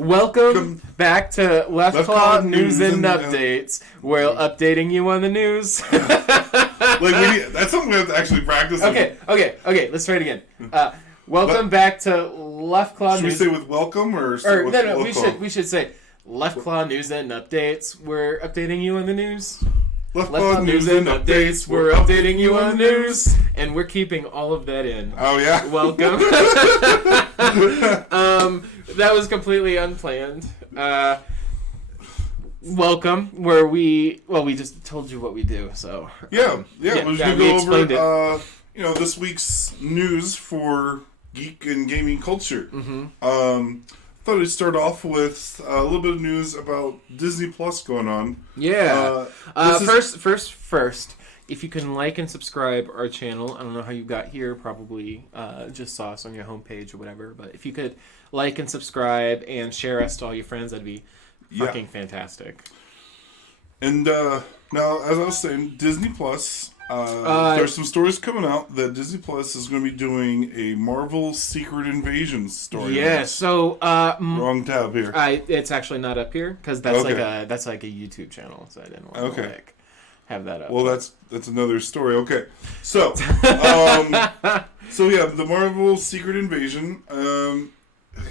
Welcome back to Left Claw News and Updates. We're updating you on the news. That's something we have to actually practice. Okay. Let's try it again. Welcome back to Left Claw News. Should we say with welcome or no? We should say Left Claw News and Updates. We're updating you on the news. Left Claw News and Updates. We're updating you on the news. And we're keeping all of that in. Oh, yeah? Welcome. That was completely unplanned. Welcome, where we just told you what we do, so... We're just going to go over, this week's news for geek and gaming culture. Mm-hmm. Thought I'd start off with a little bit of news about Disney Plus going on. Yeah. First, if you can like and subscribe our channel, I don't know how you got here, probably just saw us on your homepage or whatever, but if you could like and subscribe and share us to all your friends, that'd be fucking fantastic. And now, as I was saying, Disney Plus... there's some stories coming out that Disney Plus is going to be doing a Marvel Secret Invasion story. Yeah, so wrong tab here. It's actually not up here because that's like a YouTube channel, so I didn't want to have that up. Well, that's another story. Okay, so the Marvel Secret Invasion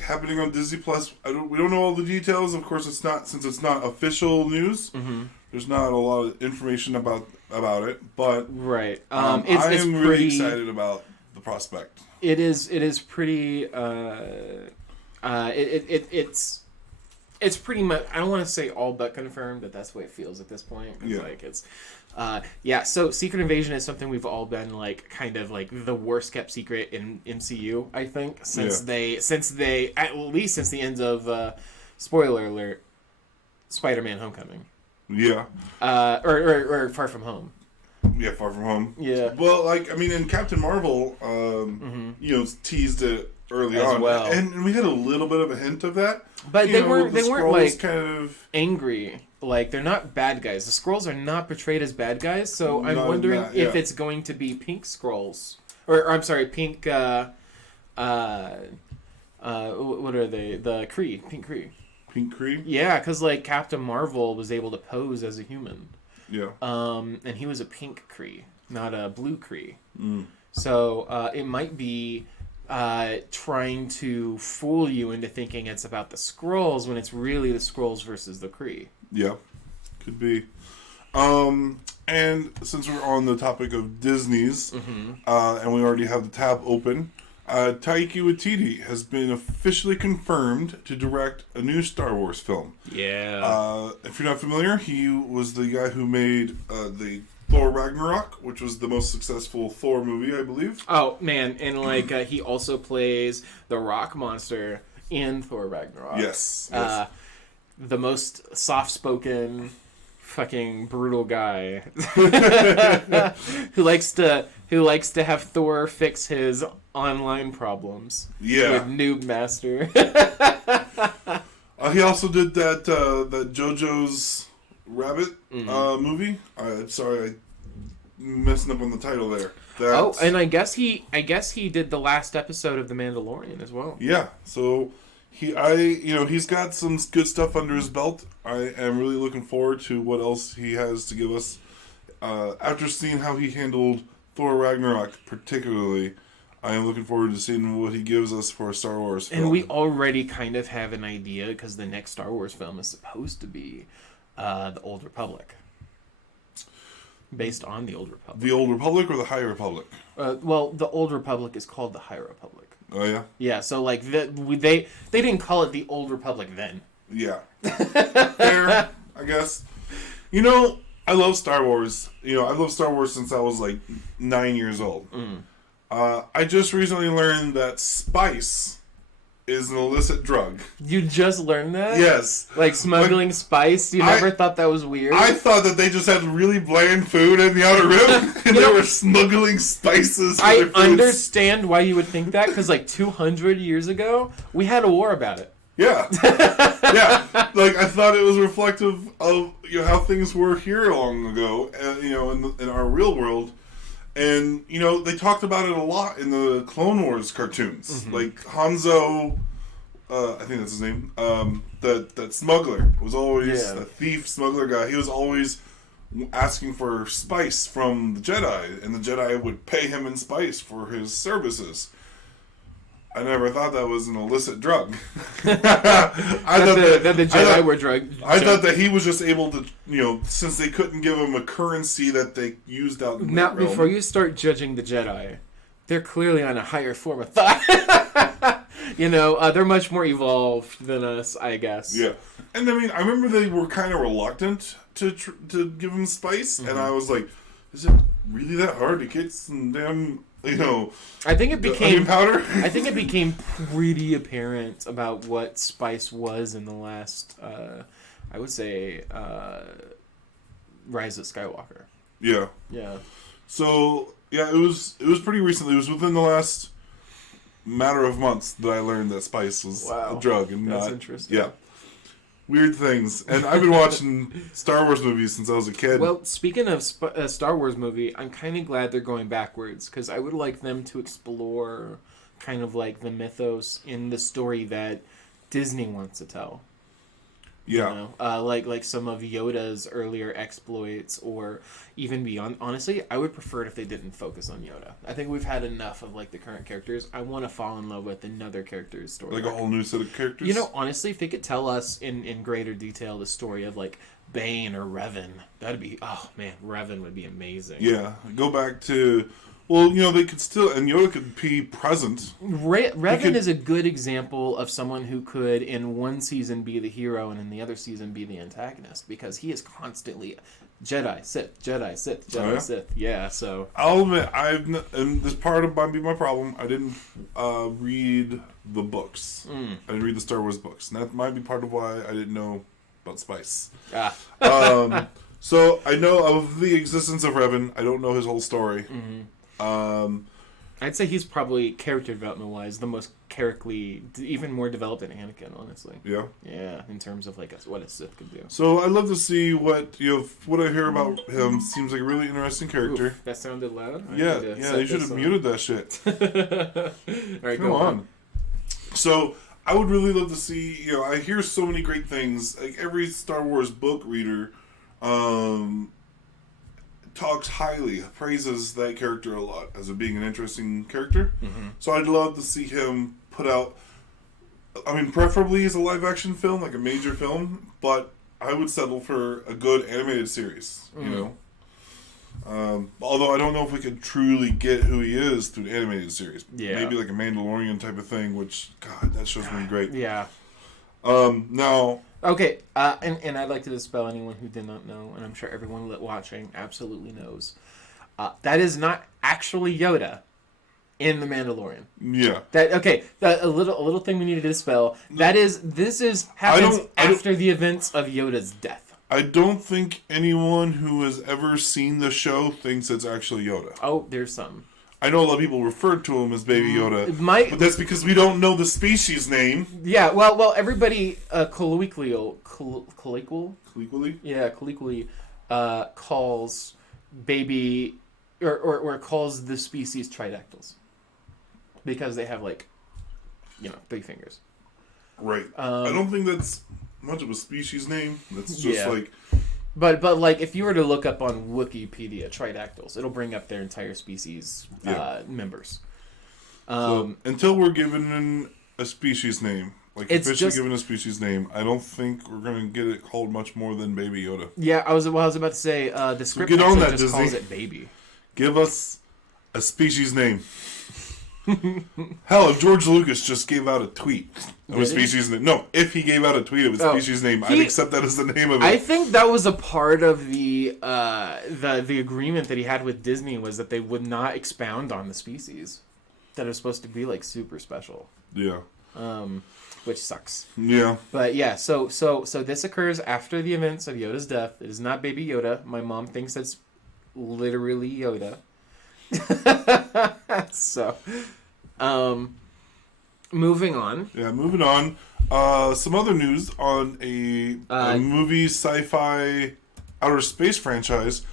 happening on Disney Plus. We don't know all the details. Of course, since it's not official news. Mm-hmm. There's not a lot of information about it, but right. I am really excited about the prospect. It is pretty. It's pretty much. I don't want to say all but confirmed, but that's the way it feels at this point. So Secret Invasion is something we've all been kind of the worst kept secret in MCU. I think since they at least since the end of spoiler alert, Spider-Man: Homecoming. Yeah. Or Far From Home. Yeah, Far From Home. Yeah. Well, in Captain Marvel, teased it early on, well. And we had a little bit of a hint of that. But they weren't kind of angry. They're not bad guys. The Skrulls are not portrayed as bad guys. So I'm wondering if it's going to be pink Skrulls, or I'm sorry, pink. What are they? The Kree, pink Kree. Pink Kree? Yeah, because Captain Marvel was able to pose as a human. Yeah. And he was a pink Kree, not a blue Kree. Mm. So it might be trying to fool you into thinking it's about the Skrulls when it's really the Skrulls versus the Kree. Yeah, could be. And since we're on the topic of Disney's, and we already have the tab open, Taika Waititi has been officially confirmed to direct a new Star Wars film. Yeah. If you're not familiar, he was the guy who made the Thor Ragnarok, which was the most successful Thor movie, I believe. Oh, man. And, he also plays the rock monster in Thor Ragnarok. Yes. The most soft-spoken... fucking brutal guy who likes to have Thor fix his online problems. Yeah, with Noob Master. He also did that JoJo's Rabbit movie. Sorry, I'm messing up on the title there. And I guess he did the last episode of The Mandalorian as well. Yeah, so. He's got some good stuff under his belt. I am really looking forward to what else he has to give us. After seeing how he handled Thor Ragnarok particularly, I am looking forward to seeing what he gives us for a Star Wars film. And we already kind of have an idea because the next Star Wars film is supposed to be the Old Republic. Based on the Old Republic. The Old Republic or the High Republic? The Old Republic is called the High Republic. Oh, yeah? Yeah, so, they didn't call it the Old Republic then. Yeah. Fair, I guess. I love Star Wars. I love Star Wars since I was, 9 years old. Mm. I just recently learned that spice is an illicit drug. You just learned that? Yes. Smuggling spice? You never thought that was weird? I thought that they just had really bland food in the Outer Rim, and they were smuggling spices for their foods. I understand why you would think that, because 200 years ago, we had a war about it. Yeah. Yeah. I thought it was reflective of how things were here long ago, in our real world. And, they talked about it a lot in the Clone Wars cartoons. Mm-hmm. Hanzo I think that's his name. That smuggler was always Yeah. the thief smuggler guy. He was always asking for spice from the Jedi, and the Jedi would pay him in spice for his services. I never thought that was an illicit drug. I thought that the Jedi were drug. I thought that he was just able to, since they couldn't give him a currency that they used out in the Now, realm. before you start judging the Jedi, they're clearly on a higher form of thought. They're much more evolved than us, I guess. Yeah, and I mean, I remember they were kind of reluctant to give him spice, and I was like, "Is it really that hard to get some damn, I think it became onion powder?" I think it became pretty apparent about what spice was in the last, I would say, Rise of Skywalker. Yeah. Yeah. So yeah, it was pretty recently. It was within the last matter of months that I learned that spice was a drug and That's not. interesting. Yeah. Weird things, and I've been watching Star Wars movies since I was a kid. Well, speaking of Star Wars movie, I'm kind of glad they're going backwards because I would like them to explore kind of like the mythos in the story that Disney wants to tell. Yeah. Like some of Yoda's earlier exploits, or even beyond. Honestly, I would prefer it if they didn't focus on Yoda. I think we've had enough of like the current characters. I want to fall in love with another character's story. Like a whole new set of characters? Honestly, if they could tell us in greater detail the story of like Bane or Revan, that'd be, oh man, Revan would be amazing. Yeah. Go back to, well, they could still, and Yoda could be present. Revan is a good example of someone who could in one season be the hero and in the other season be the antagonist, because he is constantly Jedi, Sith, Jedi, Sith, Jedi, Sith. Yeah, so I'll admit, and this might be my problem, I didn't read the books. I didn't read the Star Wars books. And that might be part of why I didn't know about spice. So I know of the existence of Revan. I don't know his whole story. I'd say he's probably, character development wise, the most even more developed than Anakin, honestly. Yeah. Yeah, in terms of like what a Sith could do. So I'd love to see what what I hear about him. Seems like a really interesting character. Oof, that sounded loud. Yeah, you should have muted that shit. All right, Come on. So I would really love to see. I hear so many great things. Like every Star Wars book reader, talks highly, praises that character a lot as being an interesting character. So I'd love to see him put out, I mean, preferably as a live action film, like a major film, but I would settle for a good animated series, although I don't know if we could truly get who he is through an animated series. Yeah. Maybe like a Mandalorian type of thing, which, God, that show's been great. Yeah. Now... Okay, and I'd like to dispel anyone who did not know, and I'm sure everyone watching absolutely knows. That is not actually Yoda in The Mandalorian. Yeah. A little thing we need to dispel. This happens after the events of Yoda's death. I don't think anyone who has ever seen the show thinks it's actually Yoda. Oh, there's some. I know a lot of people refer to him as Baby Yoda, but that's because we don't know the species name. Yeah, well, everybody colloquially, calls baby or calls the species tridactyls because they have 3 fingers. Right. I don't think that's much of a species name. That's just But if you were to look up on Wikipedia tridactyls, it'll bring up their entire species members. So, until we're given a species name, officially given a species name, I don't think we're gonna get it called much more than Baby Yoda. Yeah, I was about to say the script get on that, just Disney. calls it baby. Give us a species name. Hell, if George Lucas just gave out a tweet of a species name. No, if he gave out a tweet of a species name, I'd accept that as the name of it. I think that was a part of the agreement that he had with Disney, was that they would not expound on the species. That are supposed to be super special. Yeah. Which sucks. Yeah. But yeah, so this occurs after the events of Yoda's death. It is not Baby Yoda. My mom thinks it's literally Yoda. So, moving on. Yeah, moving on. Some other news on a movie sci-fi outer space franchise.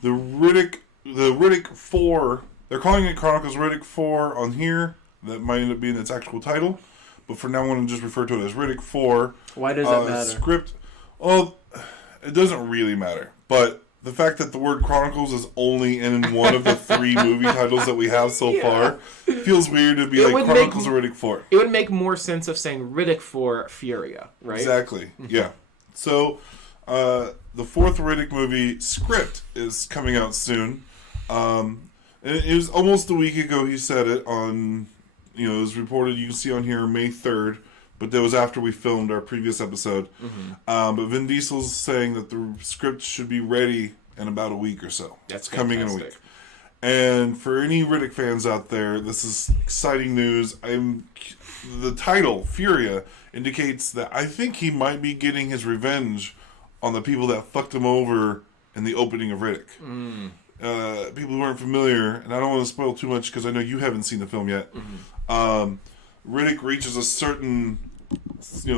The Riddick 4. They're calling it Chronicles Riddick 4 on here. That might end up being its actual title. but for now I want to just refer to it as Riddick 4. Why does it matter? Script, well, it doesn't really matter, but the fact that the word Chronicles is only in one of the 3 movie titles that we have so far feels weird to be like Chronicles of Riddick 4. It would make more sense of saying Riddick 4 Furia, right? Exactly, yeah. So, the 4th Riddick movie script is coming out soon. And it was almost a week ago he said it on, it was reported, you can see on here, May 3rd. But that was after we filmed our previous episode. Mm-hmm. But Vin Diesel's saying that the script should be ready in about a week or so. That's coming in a week. And for any Riddick fans out there, this is exciting news. The title, Furia, indicates that I think he might be getting his revenge on the people that fucked him over in the opening of Riddick. People who aren't familiar, and I don't want to spoil too much because I know you haven't seen the film yet. Riddick reaches a certain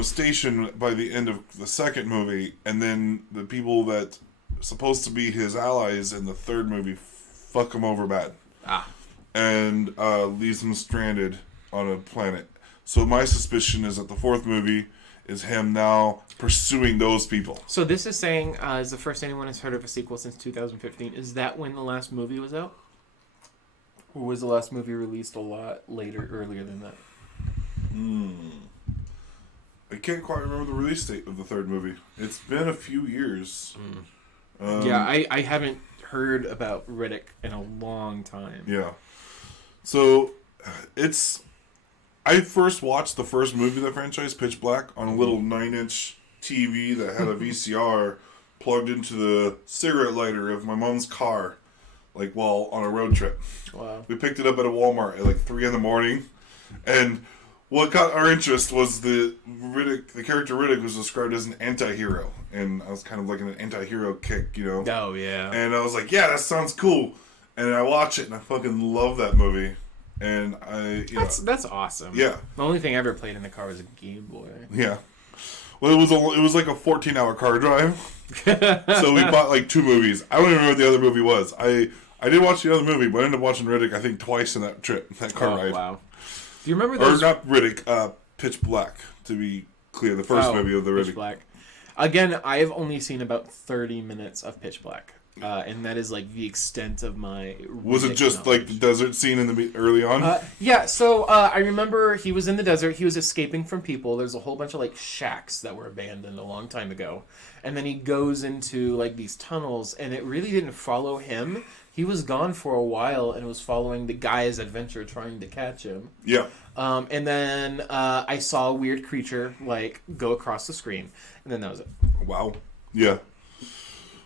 station by the end of the second movie, and then the people that are supposed to be his allies in the third movie fuck him over bad. And leaves him stranded on a planet. So my suspicion is that the 4th movie is him now pursuing those people. So this is saying, is the first anyone has heard of a sequel since 2015. Is that when the last movie was out? Or was the last movie released a lot earlier than that? I can't quite remember the release date of the 3rd movie. It's been a few years. I haven't heard about Riddick in a long time. Yeah. So, I first watched the first movie of the franchise, Pitch Black, on a little 9-inch TV that had a VCR plugged into the cigarette lighter of my mom's car, while on a road trip. Wow. We picked it up at a Walmart at 3 in the morning, and what caught our interest was the character Riddick was described as an anti-hero, and I was kind of an anti-hero kick, Oh, yeah. And I was like, yeah, that sounds cool. And I watch it, and I fucking love that movie. And That's awesome. Yeah. The only thing I ever played in the car was a Game Boy. Yeah. Well, it was like a 14-hour car drive. So we bought 2 movies. I don't even remember what the other movie was. I did watch the other movie, but I ended up watching Riddick, I think, twice in that car ride. Wow. Do you remember those? Or not Riddick, Pitch Black, to be clear. The first movie of the Riddick. Pitch Black. Again, I've only seen about 30 minutes of Pitch Black. And that is the extent of my. Was it just knowledge. the desert scene early on? Yeah, so I remember he was in the desert. He was escaping from people. There's a whole bunch of shacks that were abandoned a long time ago, and then he goes into these tunnels, and it really didn't follow him. He was gone for a while, and it was following the guy's adventure trying to catch him. Yeah. And then I saw a weird creature go across the screen, and then that was it. Wow. Yeah.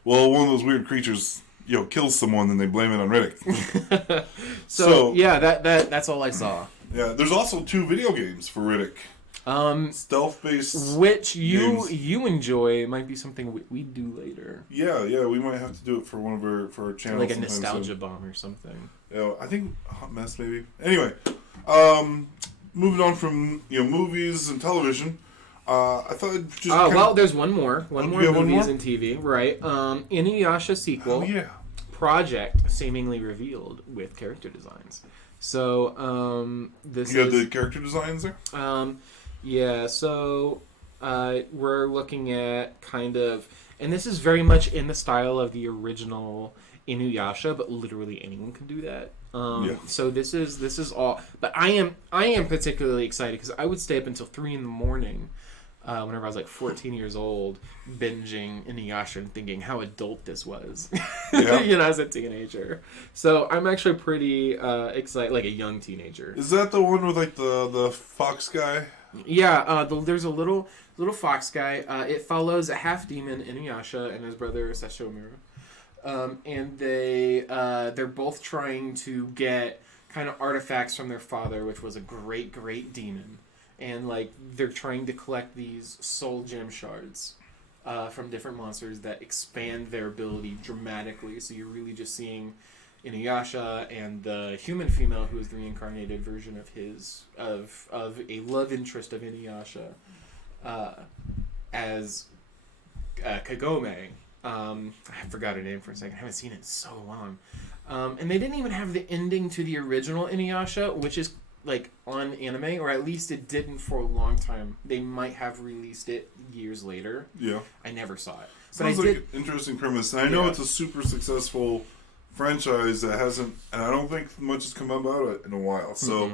Well, one of those weird creatures, kills someone, then they blame it on Riddick. so yeah, that's all I saw. Yeah, there's also 2 video games for Riddick. Stealth-based, which you enjoy. It might be something we do later. Yeah, we might have to do it for one of our channels. Like a nostalgia bomb or something. Yeah, I think a Hot Mess maybe. Anyway, moving on from movies and television. I thought I'd just there's one more movies and TV, right? Inuyasha sequel. Oh, yeah. Project seemingly revealed with character designs. So this you got the character designs there. Yeah. So we're looking at kind of, and this is very much in the style of the original Inuyasha, but literally anyone can do that. So this is all. But I am particularly excited because I would stay up until 3 a.m. Whenever I was 14 years old, binging Inuyasha and thinking how adult this was, as a teenager. So I'm actually pretty excited, like a young teenager. Is that the one with the fox guy? Yeah, there's a little fox guy. It follows a half demon Inuyasha and his brother Sesshomaru, and they're both trying to get kind of artifacts from their father, which was a great demon. And they're trying to collect these soul gem shards from different monsters that expand their ability dramatically. So you're really just seeing Inuyasha and the human female who is the reincarnated version of a love interest of Inuyasha as Kagome. I forgot her name for a second. I haven't seen it in so long. And they didn't even have the ending to the original Inuyasha, which is like on anime, or at least it didn't for a long time. They might have released it years later. Yeah. I never saw it. Sounds like an interesting premise. And I know it's a super successful franchise that hasn't, and I don't think much has come about it in a while. So,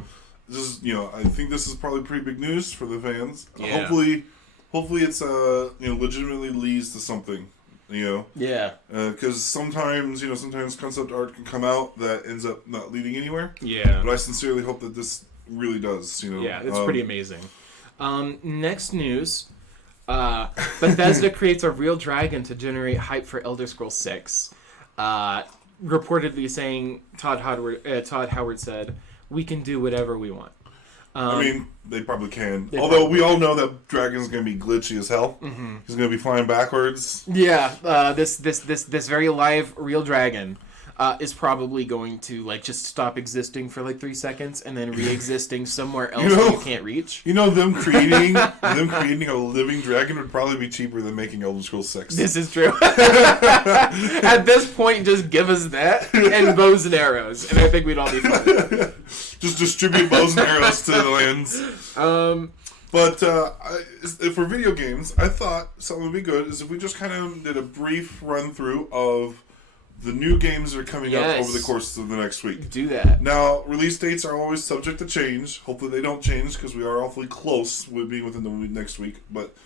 this is, I think this is probably pretty big news for the fans. Yeah. Hopefully it's, legitimately leads to something, Yeah. Because sometimes concept art can come out that ends up not leading anywhere. Yeah. But I sincerely hope that this really does, Yeah, it's pretty amazing. Next news. Bethesda creates a real dragon to generate hype for Elder Scrolls 6. Reportedly saying, Todd Howard said, "We can do whatever we want." I mean, they probably can. Although we all know that dragon's going to be glitchy as hell. Mm-hmm. He's going to be flying backwards. Yeah, this very live real dragon is probably going to just stop existing for 3 seconds and then re-existing somewhere else that you can't reach. Them creating a living dragon would probably be cheaper than making Elder Scrolls 6. This is true. At this point, just give us that and bows and arrows, and I think we'd all be fine. Just distribute bows and arrows to the lands. But for video games, I thought something would be good is if we just kind of did a brief run through of the new games that are coming up over the course of the next week. Do that. Now, release dates are always subject to change. Hopefully they don't change because we are awfully close with being within the next week. But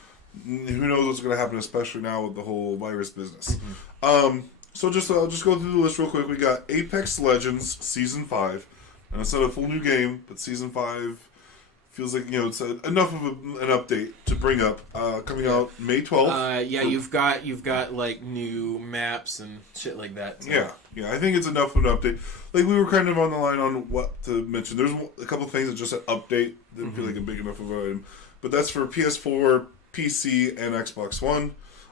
who knows what's going to happen, especially now with the whole virus business. Mm-hmm. So I'll just go through the list real quick. We got Apex Legends Season 5. And it's not a full new game, but Season 5 feels like, it's enough of an update to bring up. Coming out May 12th. You've got new maps and shit like that. So. Yeah, I think it's enough of an update. We were kind of on the line on what to mention. There's a couple of things that just said update. Didn't feel like a big enough of an item. But that's for PS4, PC, and Xbox One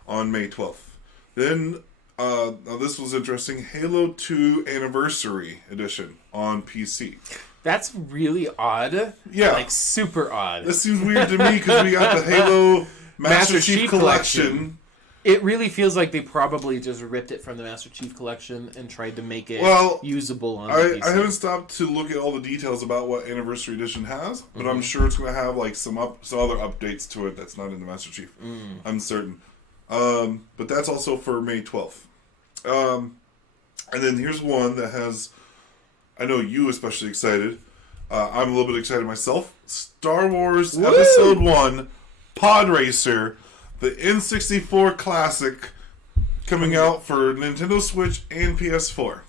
on May 12th. Then, now this was interesting, Halo 2 Anniversary Edition on PC. That's really odd. Yeah. Super odd. That seems weird to me because we got the Halo Master Chief Collection. It really feels like they probably just ripped it from the Master Chief Collection and tried to make it usable on PC. I haven't stopped to look at all the details about what Anniversary Edition has, but I'm sure it's going to have some other updates to it that's not in the Master Chief. I'm certain. But that's also for May 12th. And then here's one that has... I know you especially excited. I'm a little bit excited myself. Star Wars Episode 1 Pod Racer, the N64 classic, coming out for Nintendo Switch and PS4.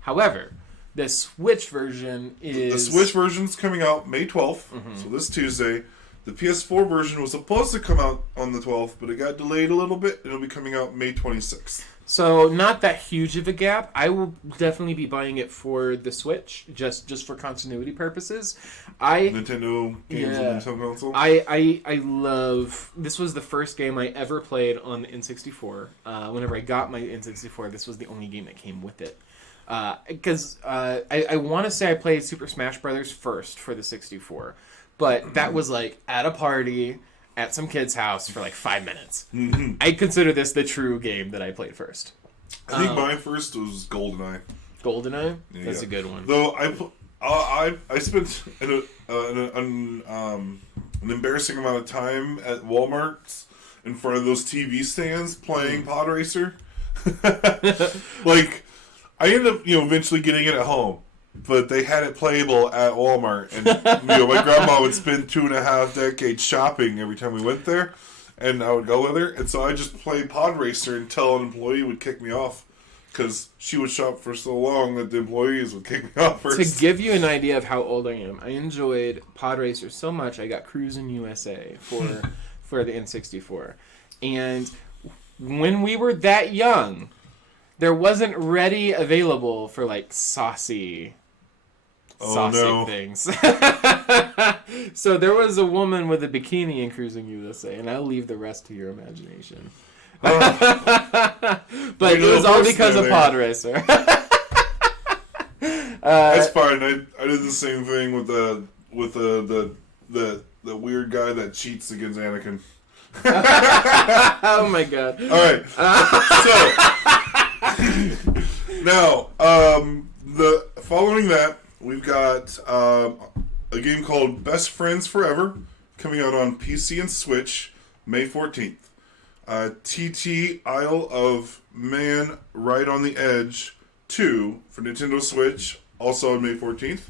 However, the Switch version is... The Switch version's coming out May 12th, so this Tuesday. The PS4 version was supposed to come out on the 12th, but it got delayed a little bit. It'll be coming out May 26th. So not that huge of a gap. I will definitely be buying it for the Switch, just for continuity purposes. Nintendo games on Nintendo console. I love. This was the first game I ever played on the N64. Whenever I got my N64, this was the only game that came with it. Because I want to say I played Super Smash Brothers first for the 64, but that was at a party at some kid's house for 5 minutes. Mm-hmm. I consider this the true game that I played first. I think my first was GoldenEye. GoldenEye? That's a good one. Though I spent an embarrassing amount of time at Walmart in front of those TV stands playing Pod Racer. I ended up eventually getting it at home. But they had it playable at Walmart, and my grandma would spend 2.5 decades shopping every time we went there, and I would go with her, and so I just played Pod Racer until an employee would kick me off, because she would shop for so long that the employees would kick me off first. To give you an idea of how old I am, I enjoyed Pod Racer so much I got Cruisin' USA for the N64, and when we were that young, there wasn't ready available for saucy things. So there was a woman with a bikini in Cruising USA, and I'll leave the rest to your imagination. But it was all because of Pod Racer. That's fine. I did the same thing with the weird guy that cheats against Anakin. Oh my god! All right, so now following that. We've got a game called Best Friends Forever, coming out on PC and Switch May 14th. TT Isle of Man Right on the Edge 2 for Nintendo Switch, also on May 14th.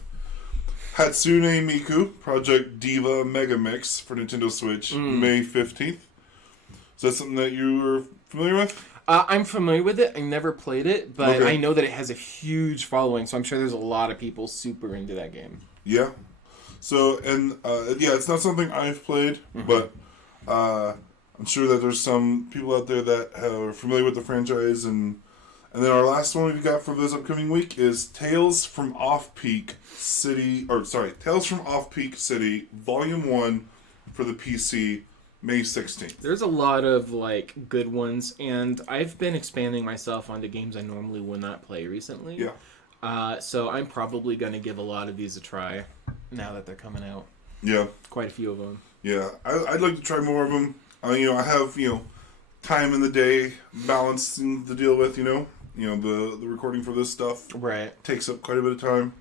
Hatsune Miku Project Diva Mega Mix for Nintendo Switch May 15th. Is that something that you were familiar with? I'm familiar with it. I never played it, but Okay. I know that it has a huge following, so I'm sure there's a lot of people super into that game. Yeah. So, and yeah, it's not something I've played, but I'm sure that there's some people out there that are familiar with the franchise. And then our last one we've got for this upcoming week is Tales from Off-Peak City, Tales from Off-Peak City, Volume 1 for the PC, May 16th. There's a lot of good ones, and I've been expanding myself onto games I normally would not play recently. Yeah. So I'm probably going to give a lot of these a try now that they're coming out. Yeah. Quite a few of them. Yeah. I'd like to try more of them. I have, time in the day balancing to deal with, the recording for this stuff. Right. Takes up quite a bit of time.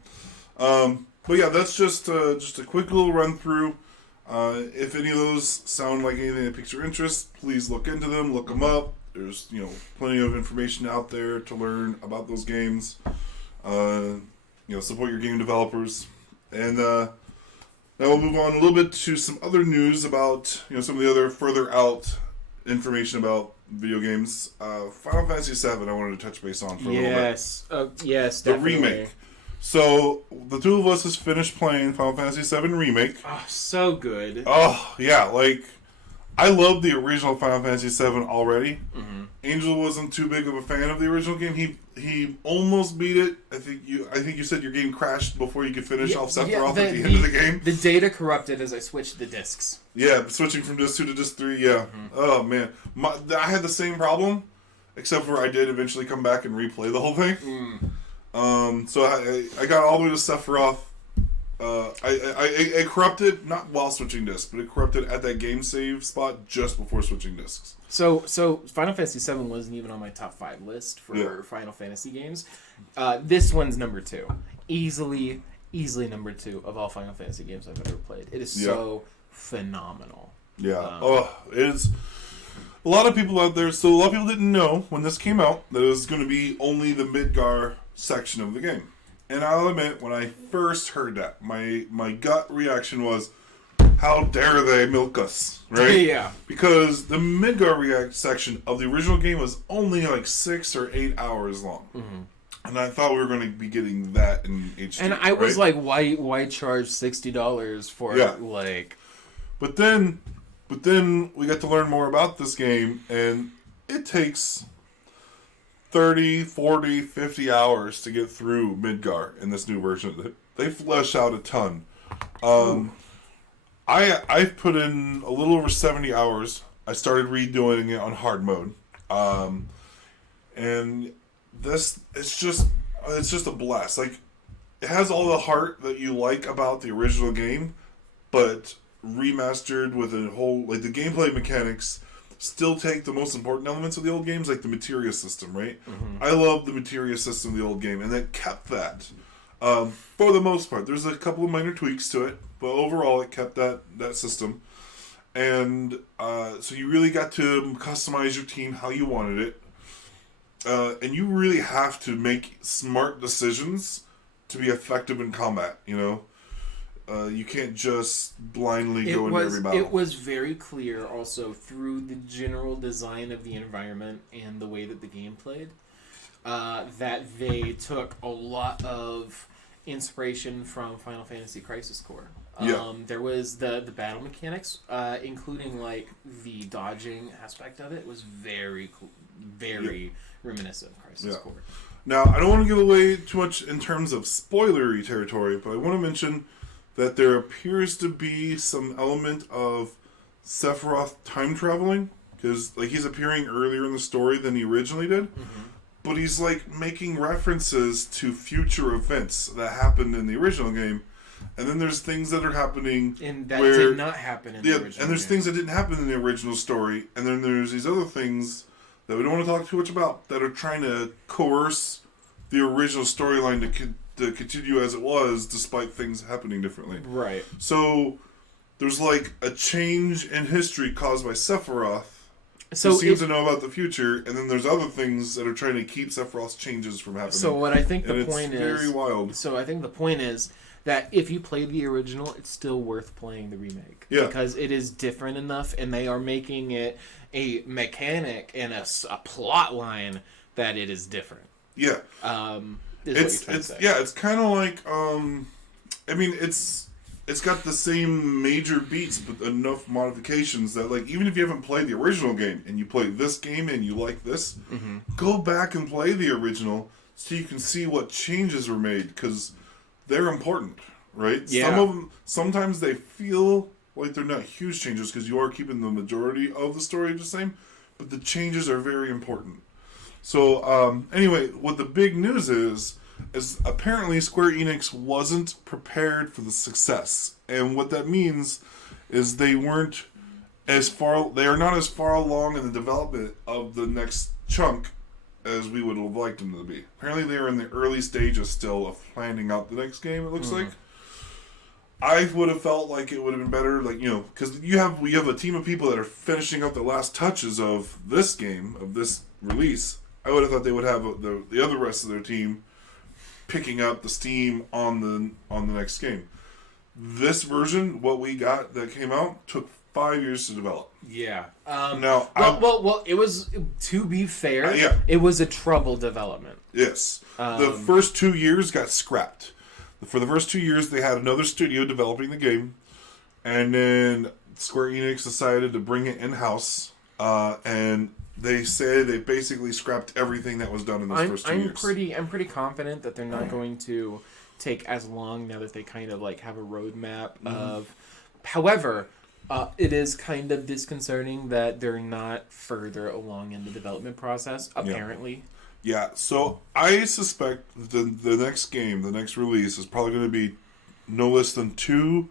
But yeah, that's just a quick little run through. If any of those sound like anything that piques your interest, please look into them, look them up. There's, plenty of information out there to learn about those games. Support your game developers. And now we'll move on a little bit to some other news about, some of the other further out information about video games. Final Fantasy VII I wanted to touch base on for a little bit. Yes, The definitely. remake. So, the two of us has finished playing Final Fantasy VII Remake. Oh, so good. Oh, yeah, I love the original Final Fantasy VII already. Mm-hmm. Angel wasn't too big of a fan of the original game. He almost beat it. I think you said your game crashed before you could finish off Sephiroth at the end of the game. The data corrupted as I switched the discs. Yeah, switching from disc 2 to disc 3, yeah. Mm-hmm. Oh, man. I had the same problem, except for I did eventually come back and replay the whole thing. So I got all the way to Sephiroth. It corrupted, not while switching discs, but it corrupted at that game save spot just before switching discs. So Final Fantasy VII wasn't even on my top 5 list for Final Fantasy games. This one's number 2. Easily number 2 of all Final Fantasy games I've ever played. It is so phenomenal. Yeah. It's a lot of people out there. So a lot of people didn't know when this came out that it was going to be only the Midgar section of the game. And I'll admit, when I first heard that, my gut reaction was, how dare they milk us, right? Yeah. Because the Midgar section of the original game was only 6 or 8 hours long. Mm-hmm. And I thought we were going to be getting that in HD. And I was like, why charge $60 for But then we got to learn more about this game, and it takes 30, 40, 50 hours to get through Midgar in this new version. They flesh out a ton. I've put in a little over 70 hours. I started redoing it on hard mode. And it's just a blast. It has all the heart that you like about the original game, but remastered with a whole, the gameplay mechanics still take the most important elements of the old games, like the materia system, right? Mm-hmm. I love the materia system of the old game, and it kept that. For the most part. There's a couple of minor tweaks to it, but overall it kept that system. And so you really got to customize your team how you wanted it. And you really have to make smart decisions to be effective in combat, you can't just blindly go into every battle. It was very clear also through the general design of the environment and the way that the game played that they took a lot of inspiration from Final Fantasy Crisis Core. There was the battle mechanics, including the dodging aspect of it, was very reminiscent of Crisis Core. Now, I don't want to give away too much in terms of spoilery territory, but I want to mention that there appears to be some element of Sephiroth time traveling, because he's appearing earlier in the story than he originally did, but he's making references to future events that happened in the original game, and then there's things that are happening and that did not happen in the original and there's game. things that didn't happen in the original story, and then there's these other things that we don't want to talk too much about that are trying to coerce the original storyline to continue as it was, despite things happening differently. Right. So there's like a change in history caused by Sephiroth. So who seems to know about the future, and then there's other things that are trying to keep Sephiroth's changes from happening. So what I think the point is, very wild. So I think the point is that if you play the original, it's still worth playing the remake. Yeah. Because it is different enough, and they are making it a mechanic and a plot line that it is different. Yeah. It's kind of like I mean it's got the same major beats but enough modifications that, like, even if you haven't played the original game and you play this game and you like this, go back and play the original so you can see what changes were made, because they're important, right? Yeah. Some of them, sometimes they feel like they're not huge changes because you are keeping the majority of the story the same, but the changes are very important. So anyway, what the big news is apparently Square Enix wasn't prepared for the success. And what that means is they are not as far along in the development of the next chunk as we would have liked them to be. Apparently they're in the early stages still of planning out the next game, it looks like. I would have felt like it would have been better, like, you know, because we have a team of people that are finishing up the last touches of this game, of this release. I would have thought they would have the other rest of their team picking up the steam on the next game. This version, what we got that came out, took 5 years to develop. Yeah. Well, it was, to be fair, yeah. It was a troubled development. Yes. The first 2 years got scrapped. For the first 2 years, they had another studio developing the game, and then Square Enix decided to bring it in-house, and they say they basically scrapped everything that was done in those first 2 years. I'm pretty confident that they're not going to take as long now that they kind of like have a roadmap of. However, it is kind of disconcerting that they're not further along in the development process. Apparently. Yeah. So I suspect the next game, the next release, is probably going to be no less than 2,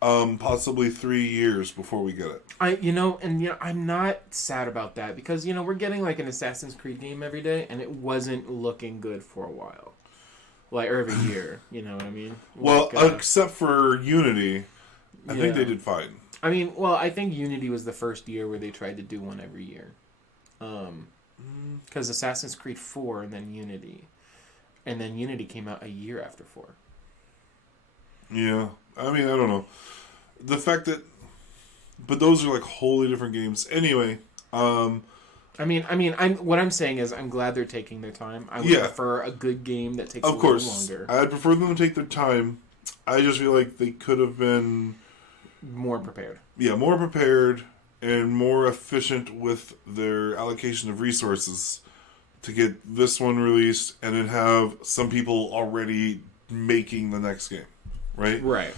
possibly 3 years before we get it. I'm not sad about that because, we're getting like an Assassin's Creed game every day and it wasn't looking good for a while. Like, or every year, you know what I mean? Well, except for Unity, I think they did fine. I mean, well, I think Unity was the first year where they tried to do one every year. Because Assassin's Creed 4 and then Unity. And then Unity came out a year after 4. Yeah. I mean, I don't know. The fact that... But those are like wholly different games. Anyway, what I'm saying is I'm glad they're taking their time. I would prefer a good game that takes a little longer. I'd prefer them to take their time. I just feel like they could have been... more prepared. Yeah, more prepared and more efficient with their allocation of resources to get this one released and then have some people already making the next game. Right? Right.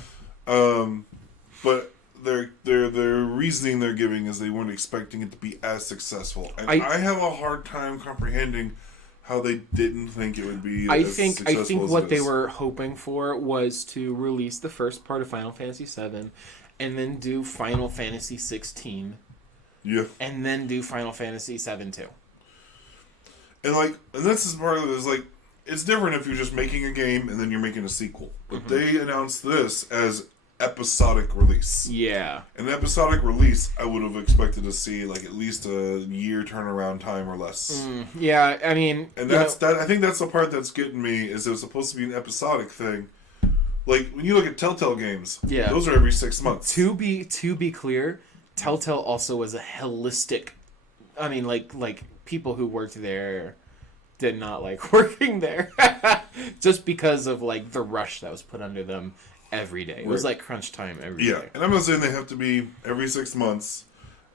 But their reasoning they're giving is they weren't expecting it to be as successful. And I have a hard time comprehending how they didn't think it would be as successful I think as what it they is. were hoping for was to release the first part of Final Fantasy VII and then do Final Fantasy 16. Yeah. And then do Final Fantasy 7 too. And this is part of it, is like, it's different if you're just making a game and then you're making a sequel. But they announced this as episodic release. Yeah. An episodic release, I would have expected to see like at least a year turnaround time or less. Yeah, I mean, and I think that's the part that's getting me, is it was supposed to be an episodic thing. Like when you look at Telltale games, those are every 6 months. To be clear, Telltale also was a holistic. I mean, like people who worked there did not like working there, just because of like the rush that was put under them every day. It was like crunch time every day. Yeah, and I'm not saying they have to be every 6 months.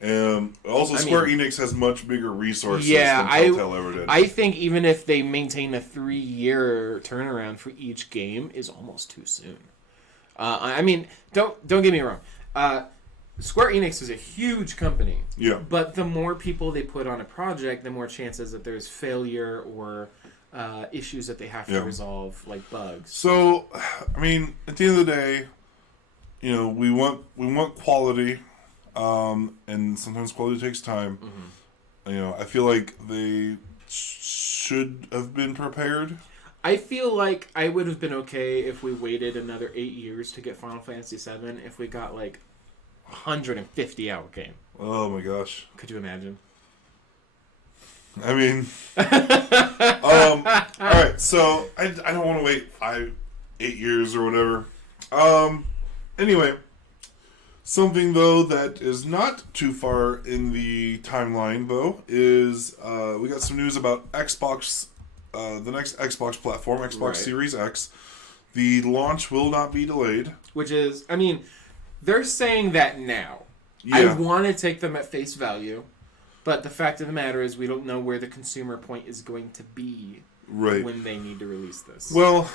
Also, Square Enix has much bigger resources than Telltale ever did. I think even if they maintain a 3-year turnaround for each game is almost too soon. I mean, don't get me wrong. Square Enix is a huge company. Yeah. But the more people they put on a project, the more chances that there's failure or issues that they have to resolve, like bugs. So, I mean, at the end of the day, we want quality, and sometimes quality takes time. I feel like they should have been prepared. I feel like I would have been okay if we waited another 8 years to get Final Fantasy VII if we got like 150-hour game. Oh my gosh. Could you imagine? I mean, all right. So I don't want to wait 8 years or whatever. Anyway, something though that is not too far in the timeline though is we got some news about Xbox, the next Xbox platform, Xbox Series X. The launch will not be delayed. Which is, I mean, they're saying that now. Yeah. I want to take them at face value. But the fact of the matter is we don't know where the consumer point is going to be when they need to release this. Well,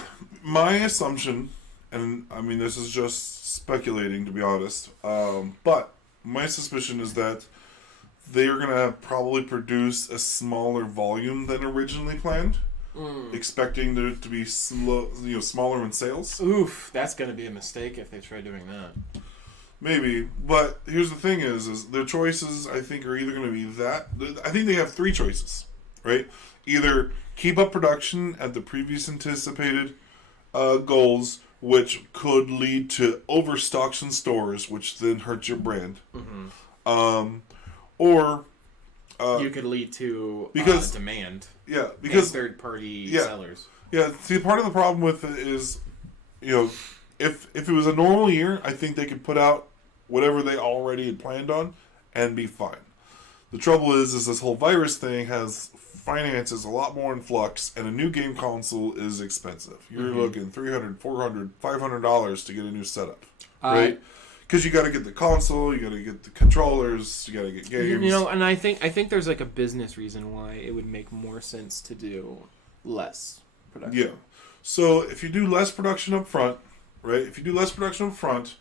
my assumption, and I mean this is just speculating to be honest, but my suspicion is that they are going to probably produce a smaller volume than originally planned, expecting there to be smaller in sales. Oof, that's going to be a mistake if they try doing that. Maybe, but here's the thing is their choices, I think, are either going to be that... I think they have three choices, right? Either keep up production at the previous anticipated goals, which could lead to overstocks in stores, which then hurts your brand. Mm-hmm. Or... you could lead to demand. Yeah, because... And third-party sellers. Yeah, see, part of the problem with it is, if it was a normal year, I think they could put out whatever they already had planned on and be fine. The trouble is this whole virus thing has finances a lot more in flux, and a new game console is expensive. You're looking $300, $400, $500 to get a new setup, right? Because you got to get the console, you got to get the controllers, you got to get games. And I think there's like a business reason why it would make more sense to do less production. Yeah. So if you do less production up front, right? If you do less production up front,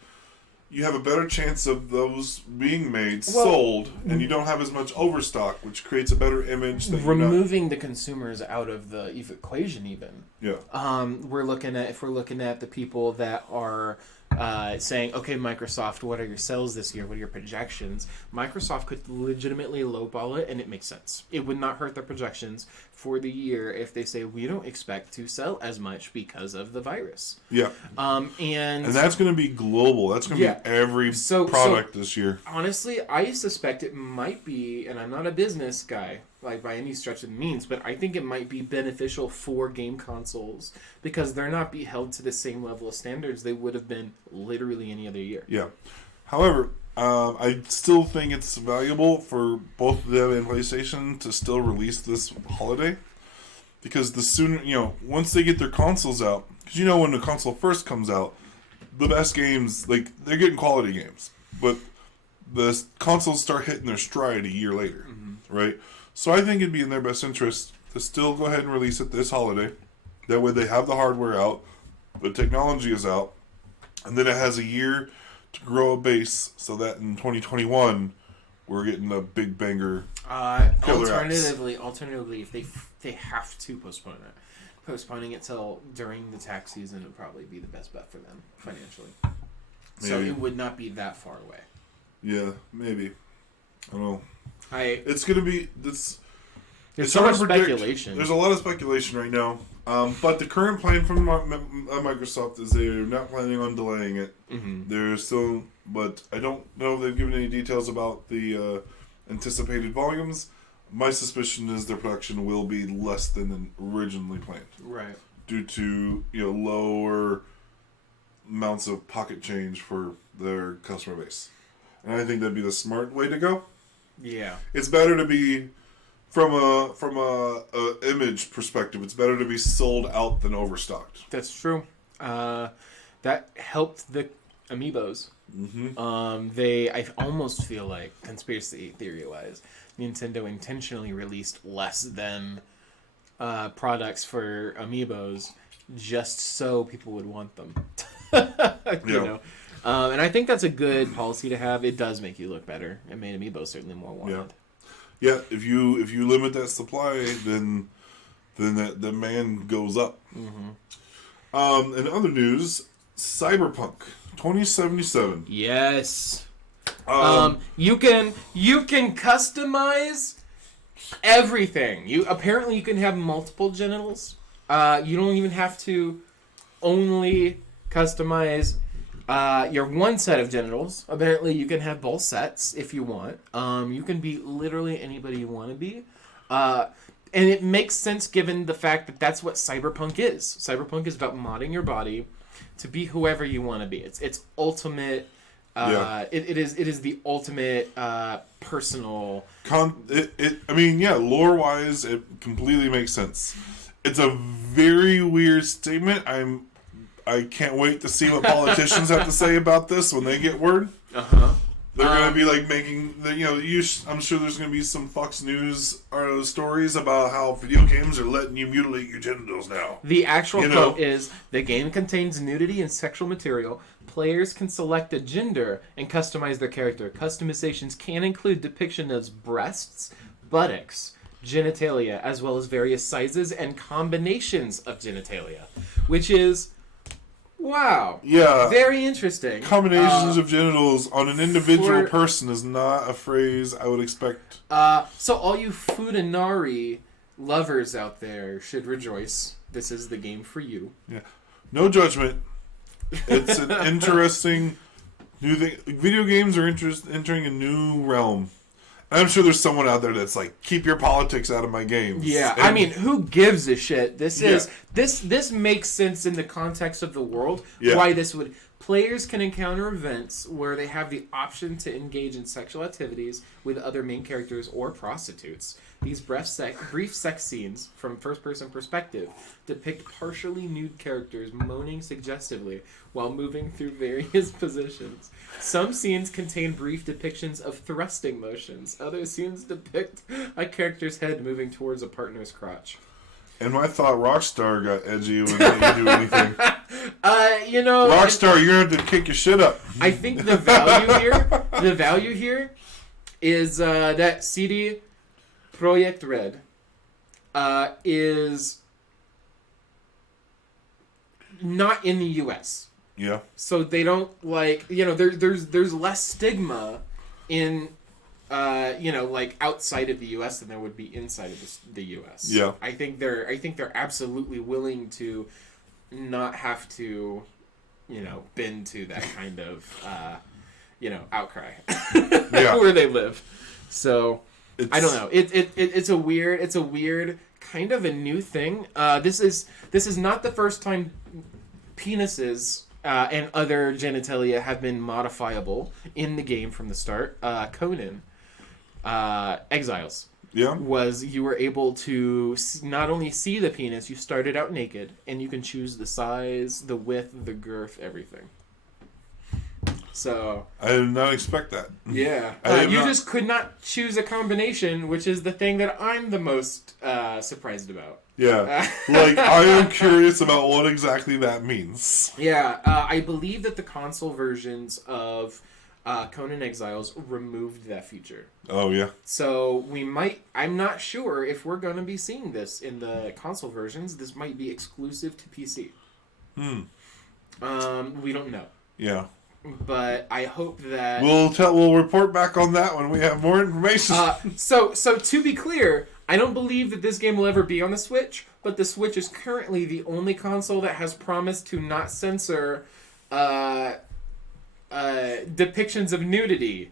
you have a better chance of those being made, sold, and you don't have as much overstock, which creates a better image. Removing the consumers out of the equation, even. Yeah. If we're looking at the people that are saying, okay, Microsoft, what are your sales this year? What are your projections? Microsoft could legitimately lowball it, and it makes sense. It would not hurt their projections for the year if they say we don't expect to sell as much because of the virus. Yeah. And that's going to be global. That's going to be every product this year. Honestly, I suspect it might be, and I'm not a business guy, like by any stretch of the means, but I think it might be beneficial for game consoles because they're not be held to the same level of standards they would have been literally any other year. Yeah. However, I still think it's valuable for both them and PlayStation to still release this holiday because the sooner, once they get their consoles out, because when the console first comes out, the best games, like, they're getting quality games, but the consoles start hitting their stride a year later, right? So I think it'd be in their best interest to still go ahead and release it this holiday. That way they have the hardware out, the technology is out, and then it has a year to grow a base so that in 2021 we're getting a big banger. Alternatively, if they have to postpone it, postponing it till during the tax season would probably be the best bet for them financially. Maybe. So it would not be that far away. Yeah, maybe. I don't know. There's so much speculation. There's a lot of speculation right now. But the current plan from Microsoft is they're not planning on delaying it. Mm-hmm. They're still, but I don't know if they've given any details about the anticipated volumes. My suspicion is their production will be less than originally planned. Right. Due to lower amounts of pocket change for their customer base. And I think that'd be the smart way to go. Yeah. It's better to be from a image perspective, it's better to be sold out than overstocked. That's true. That helped the amiibos. Mm-hmm. I almost feel like, conspiracy theory wise, Nintendo intentionally released less than products for amiibos just so people would want them. And I think that's a good policy to have. It does make you look better. It made amiibos certainly more wanted. Yeah, if you limit that supply, then that demand goes up. Mm-hmm. In other news, Cyberpunk 2077. Yes. You can customize everything. You can have multiple genitals. You don't even have to only customize your one set of genitals. Apparently, you can have both sets if you want. You can be literally anybody you want to be. And it makes sense given the fact that that's what Cyberpunk is. Cyberpunk is about modding your body to be whoever you want to be. It's ultimate. It is the ultimate personal. Lore wise, it completely makes sense. It's a very weird statement. I can't wait to see what politicians have to say about this when they get word. They're going to be like making I'm sure there's going to be some Fox News stories about how video games are letting you mutilate your genitals now. The actual quote is, "The game contains nudity and sexual material. Players can select a gender and customize their character. Customizations can include depiction of breasts, buttocks, genitalia, as well as various sizes and combinations of genitalia," which is... Wow. Yeah. Very interesting. Combinations of genitals on an individual person is not a phrase I would expect. So all you Futanari lovers out there should rejoice. This is the game for you. Yeah. No judgment. It's an interesting new thing. Video games are entering a new realm. I'm sure there's someone out there that's like, keep your politics out of my games. Yeah, I mean, who gives a shit? This makes sense in the context of the world. Yeah. Why this would... Players can encounter events where they have the option to engage in sexual activities with other main characters or prostitutes. These brief sex scenes, from first-person perspective, depict partially nude characters moaning suggestively while moving through various positions. Some scenes contain brief depictions of thrusting motions. Other scenes depict a character's head moving towards a partner's crotch. And I thought Rockstar got edgy when they didn't do anything. Rockstar, you're going to have to kick your shit up. I think the value here is that CD Projekt Red is not in the U.S. Yeah. So they don't there's less stigma in outside of the U.S. than there would be inside of the U.S. Yeah. I think they're absolutely willing to not have to, bend to that kind of, outcry where they live. So I don't know. It's a weird kind of a new thing. This is not the first time penises and other genitalia have been modifiable in the game from the start. Conan Exiles. Yeah. Was you were able to not only see the penis, you started out naked, and you can choose the size, the width, the girth, everything. So I did not expect that. Yeah. Just could not choose a combination, which is the thing that I'm the most surprised about. Yeah. I am curious about what exactly that means. Yeah. I believe that the console versions of Conan Exiles removed that feature. Oh, yeah. So I'm not sure if we're going to be seeing this in the console versions. This might be exclusive to PC. We don't know. Yeah. But I hope that... We'll report back on that when we have more information. So to be clear, I don't believe that this game will ever be on the Switch, but the Switch is currently the only console that has promised to not censor depictions of nudity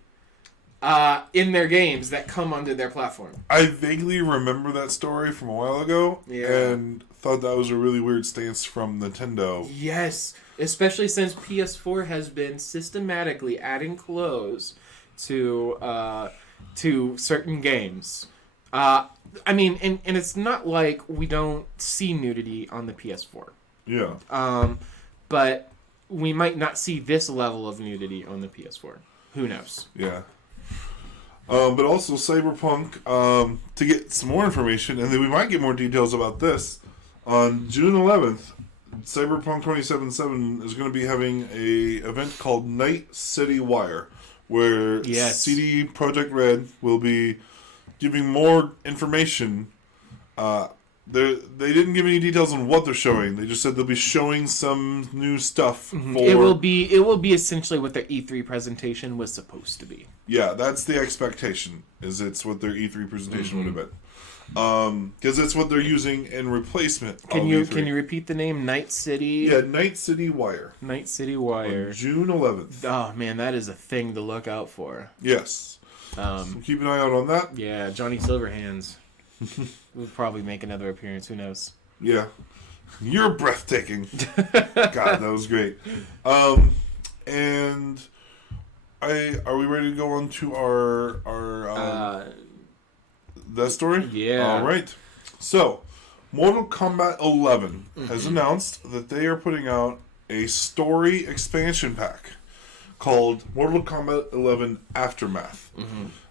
in their games that come onto their platform. I vaguely remember that story from a while ago, and thought that was a really weird stance from Nintendo. Yes, especially since PS4 has been systematically adding clothes to certain games. And it's not like we don't see nudity on the PS4. Yeah. But we might not see this level of nudity on the PS4. Who knows? Yeah. But also Cyberpunk, to get some more information, and then we might get more details about this, on June 11th, Cyberpunk 2077 is going to be having a event called Night City Wire, where CD Projekt Red will be giving more information They didn't give any details on what they're showing. They just said they'll be showing some new stuff. For... It will be essentially what their E3 presentation was supposed to be. Yeah, that's the expectation. It's what their E3 presentation would have been. Because it's what they're using in replacement. Can you repeat the name? Night City. Yeah, Night City Wire. Night City Wire. On June 11th. Oh man, that is a thing to look out for. Yes. So keep an eye out on that. Yeah, Johnny Silverhands. We'll probably make another appearance. Who knows? Yeah. You're breathtaking. God, that was great. And are we ready to go on to our that story? Yeah. All right. So, Mortal Kombat 11 has announced that they are putting out a story expansion pack called Mortal Kombat 11 Aftermath.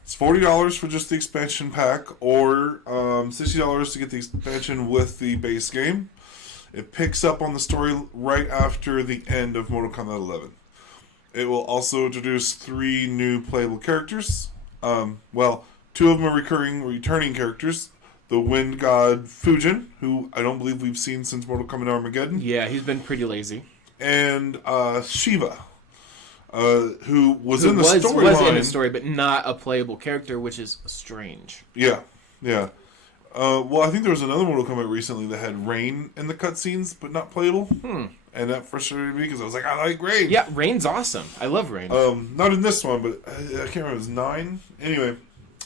It's $40 for just the expansion pack, or $60 to get the expansion with the base game. It picks up on the story right after the end of Mortal Kombat 11. It will also introduce 3 new playable characters. 2 of them are returning characters. The Wind God Fujin, who I don't believe we've seen since Mortal Kombat Armageddon. Yeah, he's been pretty lazy. And Shiva. Who was in the storyline. Was in the story, but not a playable character, which is strange. Yeah. I think there was another Mortal Kombat recently that had Rain in the cutscenes, but not playable. And that frustrated me because I was like, I like Rain. Yeah, Rain's awesome. I love Rain. Not in this one, but I can't remember. It was 9. Anyway.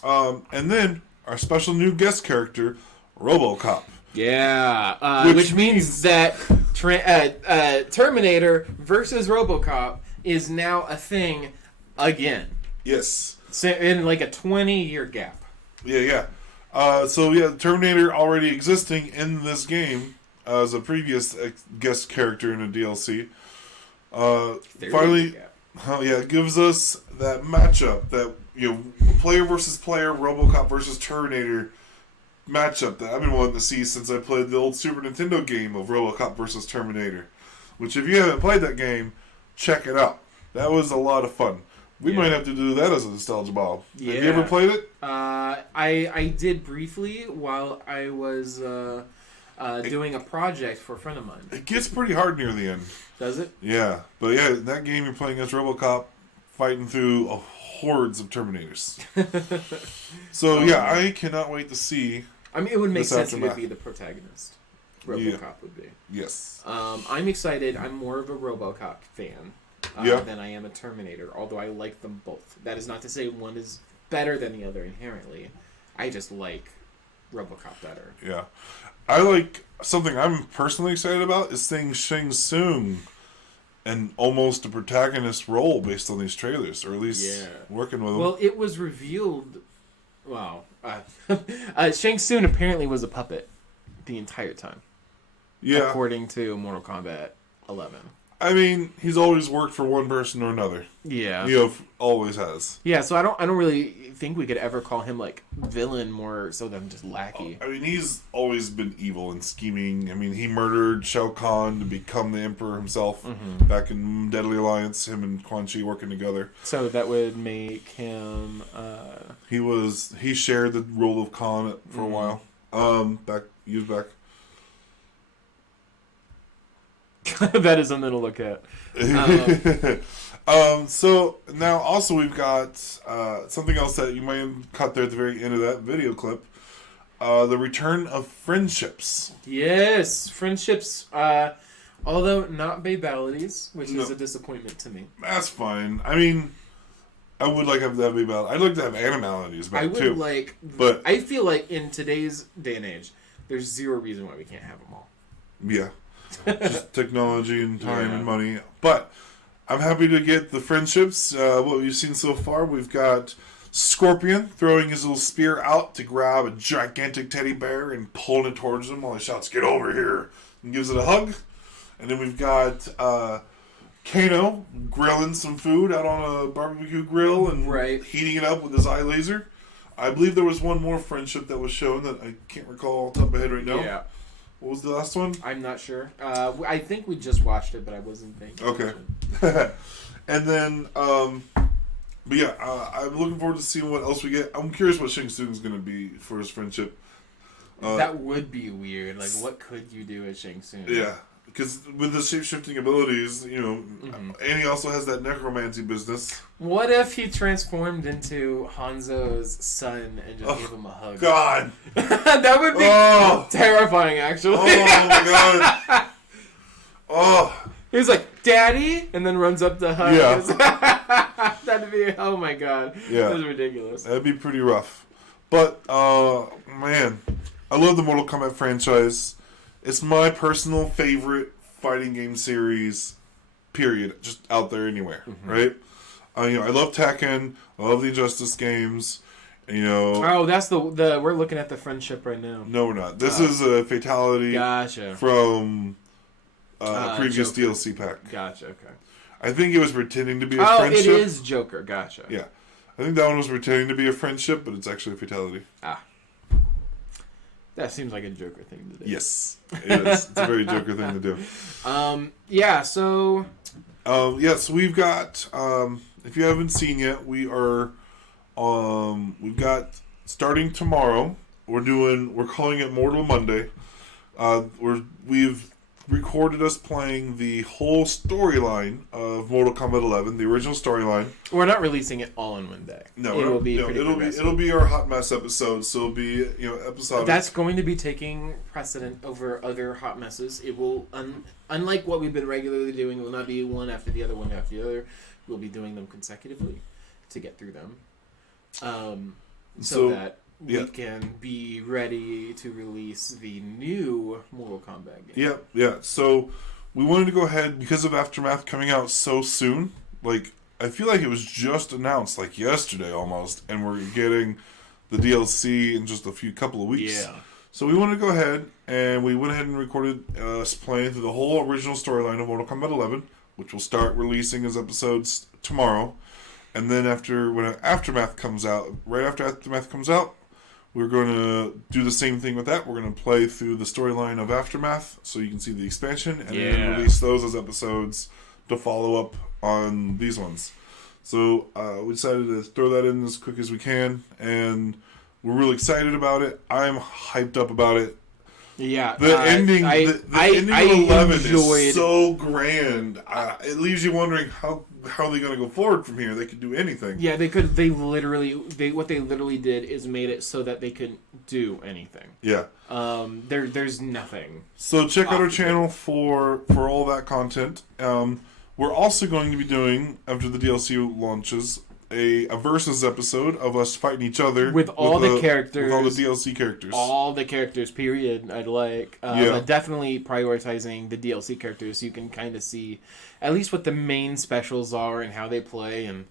And then our special new guest character, RoboCop. Yeah. Which means that Terminator versus RoboCop is now a thing again. Yes. In like a 20-year gap. Yeah. Terminator already existing in this game as a previous guest character in a DLC. Finally, it gives us that matchup, that player versus player, RoboCop versus Terminator matchup that I've been wanting to see since I played the old Super Nintendo game of RoboCop versus Terminator. Which, if you haven't played that game, check it out. That was a lot of fun. We might have to do that as a nostalgia bomb. Yeah. Have you ever played it? I did briefly while I was doing a project for a friend of mine. It gets pretty hard near the end. Does it? Yeah. But yeah, that game you're playing as RoboCop fighting through hordes of Terminators. So I cannot wait to see. I mean, it would make sense he would be the protagonist. RoboCop would be. Yes. I'm excited. I'm more of a RoboCop fan than I am a Terminator, although I like them both. That is not to say one is better than the other inherently. I just like RoboCop better. Yeah. I like something I'm personally excited about is seeing Shang Tsung in almost a protagonist role based on these trailers, or at least working with him. Well, it was revealed. Wow. Shang Tsung apparently was a puppet the entire time. Yeah. According to Mortal Kombat 11. I mean, he's always worked for one person or another. Yeah. Always has. Yeah, so I don't really think we could ever call him like villain more so than just lackey. I mean, he's always been evil and scheming. I mean, he murdered Shao Kahn to become the Emperor himself back in Deadly Alliance, him and Quan Chi working together. So that would make him he shared the role of Khan for a while. He was back. That is something to look at. So now also we've got something else that you might have caught there at the very end of that video clip. The return of friendships. Yes, friendships. Although not babalities, which is a disappointment to me. That's fine. I mean, I would like to have that babality. I'd like to have animalities back too. But I feel like in today's day and age, there's zero reason why we can't have them all. Yeah. Just technology and time and money. But I'm happy to get the friendships. What we've seen so far, we've got Scorpion throwing his little spear out to grab a gigantic teddy bear and pulling it towards him while he shouts, "Get over here!" and gives it a hug. And then we've got Kano grilling some food out on a barbecue grill and heating it up with his eye laser. I believe there was one more friendship that was shown that I can't recall off the top of my head right now. Yeah. What was the last one? I'm not sure. I think we just watched it, but I wasn't thinking. Okay. And then, I'm looking forward to seeing what else we get. I'm curious what Shang Tsung's going to be for his friendship. That would be weird. Like, what could you do as Shang Tsung? Yeah, because with the shape-shifting abilities, and he also has that necromancy business. What if he transformed into Hanzo's son and just gave him a hug? God! That would be terrifying, actually. Oh, my God. Oh. He was like, "Daddy," and then runs up to hug. Yeah. That'd be, oh my God. Yeah. That was ridiculous. That'd be pretty rough. But, man, I love the Mortal Kombat franchise. It's my personal favorite fighting game series, period. Just out there anywhere, right? I love Tekken. I love the Injustice games. Oh, that's the we're looking at the friendship right now. No, we're not. This is a fatality. Gotcha. From a previous Joker. DLC pack. Gotcha. Okay. I think it was pretending to be a friendship. friendship. Oh, it is Joker. Gotcha. Yeah. I think that one was pretending to be a friendship, but it's actually a fatality. That seems like a Joker thing to do. Yes, it is. It's a very Joker thing to do. Yeah, so... So we've got... if you haven't seen yet, we've got... Starting tomorrow, we're calling it Mortal Monday. We've recorded us playing the whole storyline of Mortal Kombat 11, the original storyline. We're not releasing it all in one day. No, it'll be our hot mess episode. So it'll be episodic. That's going to be taking precedent over other hot messes. It will, unlike what we've been regularly doing, it will not be one after the other, one after the other. We'll be doing them consecutively to get through them, so that we can be ready to release the new Mortal Kombat game. Yeah. So we wanted to go ahead because of Aftermath coming out so soon. Like, I feel like it was just announced like yesterday almost, and we're getting the DLC in just a couple of weeks. Yeah. So we wanted to go ahead, and we went ahead and recorded us playing through the whole original storyline of Mortal Kombat 11, which will start releasing as episodes tomorrow. And then when Aftermath comes out, right after Aftermath comes out, we're going to do the same thing with that. We're going to play through the storyline of Aftermath so you can see the expansion, and then release those as episodes to follow up on these ones. So we decided to throw that in as quick as we can, and we're really excited about it. I'm hyped up about it. Yeah. The ending of 11 is so grand. It leaves you wondering how are they going to go forward from here. They could do anything. Yeah, they could. What they literally did is made it so that they couldn't do anything. Yeah. There's nothing. So check out our channel for all that content. We're also going to be doing, after the DLC launches, a versus episode of us fighting each other with all the characters, with all the DLC characters, all the characters. Period. I'd like, but definitely prioritizing the DLC characters so you can kind of see at least what the main specials are and how they play, and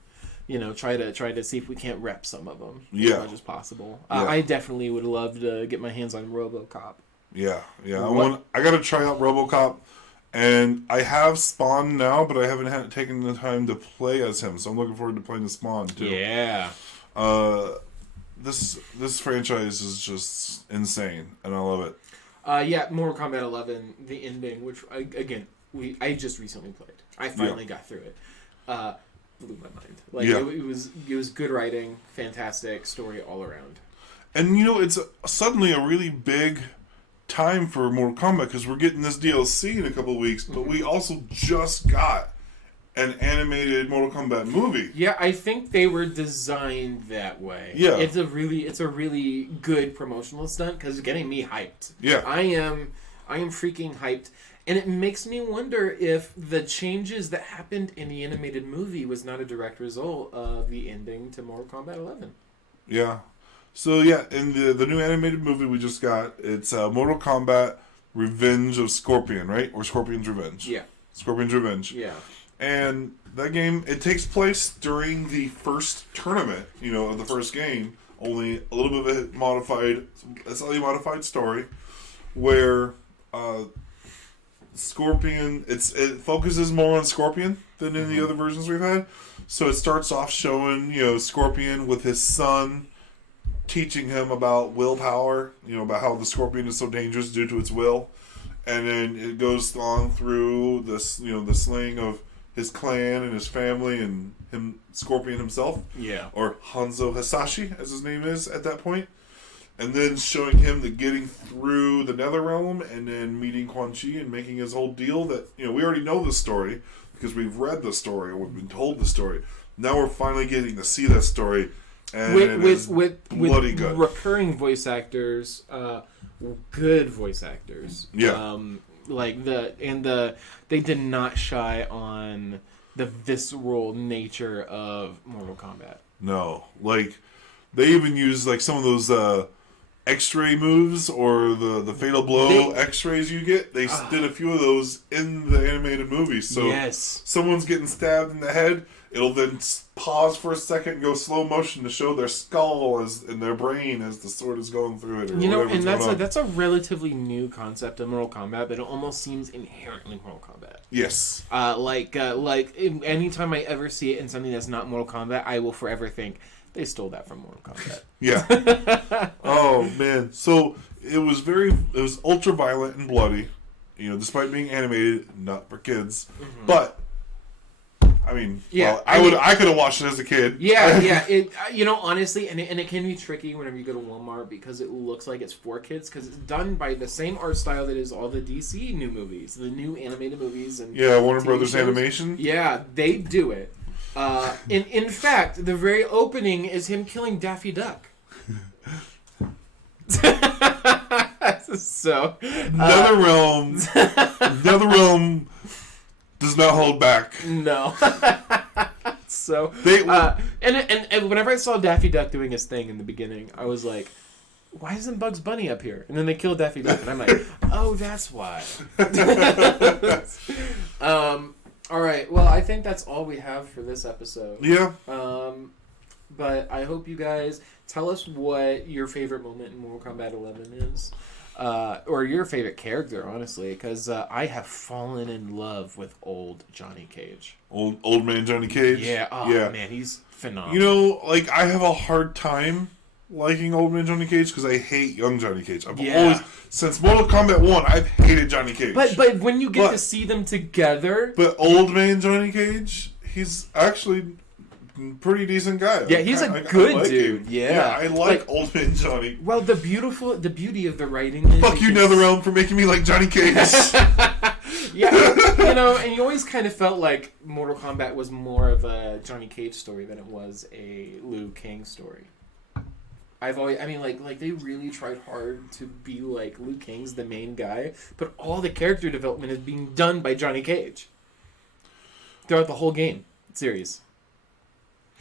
try to see if we can't rep some of them as much as possible. I definitely would love to get my hands on RoboCop. Yeah. I got to try out RoboCop. And I have Spawn now, but I haven't taken the time to play as him, so I'm looking forward to playing the Spawn too. Yeah. This franchise is just insane, and I love it. Mortal Kombat 11, the ending, which I just recently played. I finally got through it. Blew my mind. It was good writing, fantastic story all around. And it's suddenly a really big time for Mortal Kombat because we're getting this DLC in a couple of weeks, but we also just got an animated Mortal Kombat movie. Yeah, I think they were designed that way. Yeah, it's a really good promotional stunt because it's getting me hyped. Yeah, I am freaking hyped, and it makes me wonder if the changes that happened in the animated movie was not a direct result of the ending to Mortal Kombat 11. Yeah. So in the new animated movie we just got, it's Mortal Kombat Revenge of Scorpion, right? Or Scorpion's Revenge. Yeah. Scorpion's Revenge. Yeah. And that game, it takes place during the first tournament, of the first game. Only a little bit of a slightly modified story, where Scorpion, it focuses more on Scorpion than in the other versions we've had. So it starts off showing, Scorpion with his son, teaching him about willpower, about how the Scorpion is so dangerous due to its will. And then it goes on through this, the slaying of his clan and his family and Scorpion himself. Yeah. Or Hanzo Hasashi, as his name is at that point. and then showing him the getting through the Netherrealm, and then meeting Quan Chi and making his whole deal that, we already know the story because we've read the story or we've been told the story. Now we're finally getting to see that story, and with good recurring voice actors, good voice actors. Yeah. They did not shy on the visceral nature of Mortal Kombat. No, they even use some of those X-ray moves or the fatal blow X-rays you get. They did a few of those in the animated movie. So yes. Someone's getting stabbed in the head. It'll then pause for a second and go slow motion to show their skull in their brain as the sword is going through it. And that's a relatively new concept in Mortal Kombat, but it almost seems inherently Mortal Kombat. Yes. Anytime I ever see it in something that's not Mortal Kombat, I will forever think they stole that from Mortal Kombat. Yeah. Oh man. So it was ultra violent and bloody, despite being animated, not for kids, but. I mean, I could have watched it as a kid. Yeah. It, honestly, and it can be tricky whenever you go to Walmart because it looks like it's for kids because it's done by the same art style that is all the DC new movies, the new animated movies, and Warner TV Brothers shows. Animation. Yeah, they do it. In fact, the very opening is him killing Daffy Duck. So, NetherRealm does not hold back. No. So, and whenever I saw Daffy Duck doing his thing in the beginning, I was like, why isn't Bugs Bunny up here? And then they killed Daffy Duck, and I'm like, oh, that's why. All right. Well, I think that's all we have for this episode. Yeah. But I hope you guys tell us what your favorite moment in Mortal Kombat 11 is. Or your favorite character, honestly, because I have fallen in love with old Johnny Cage. Old man Johnny Cage? Yeah. Oh, yeah. Man, he's phenomenal. I have a hard time liking old man Johnny Cage because I hate young Johnny Cage. Since Mortal Kombat 1, I've hated Johnny Cage. But when you get to see them together... But old man Johnny Cage, he's actually... pretty decent guy. Yeah, he's a good dude. Him. Yeah, I like old man Johnny. Well, the beauty of the writing is... Fuck you, NetherRealm, for making me like Johnny Cage. Yeah, and you always kind of felt like Mortal Kombat was more of a Johnny Cage story than it was a Liu Kang story. They really tried hard to be like Liu Kang's the main guy, but all the character development is being done by Johnny Cage throughout the whole game series.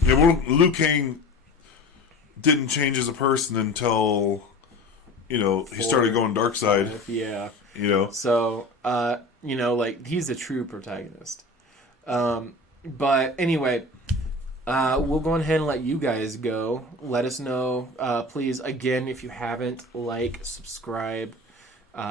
Yeah, well, Liu Kang didn't change as a person until, he started going dark side. Yeah. So, he's a true protagonist. But anyway, we'll go ahead and let you guys go. Let us know, please, again, if you haven't, subscribe,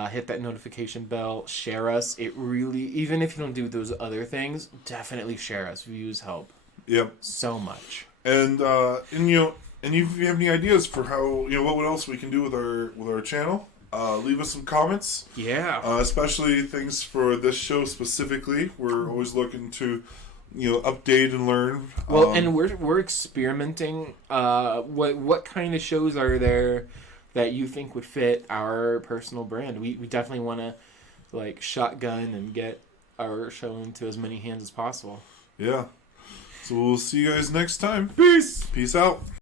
hit that notification bell, share us. It really, even if you don't do those other things, definitely share us. Views help. Yep. So much. And if you have any ideas for how what else we can do with our channel, leave us some comments. Yeah. Especially things for this show specifically. We're always looking to update and learn. Well, and we're experimenting. What kind of shows are there that you think would fit our personal brand? We definitely want to shotgun and get our show into as many hands as possible. Yeah. So we'll see you guys next time. Peace. Peace out.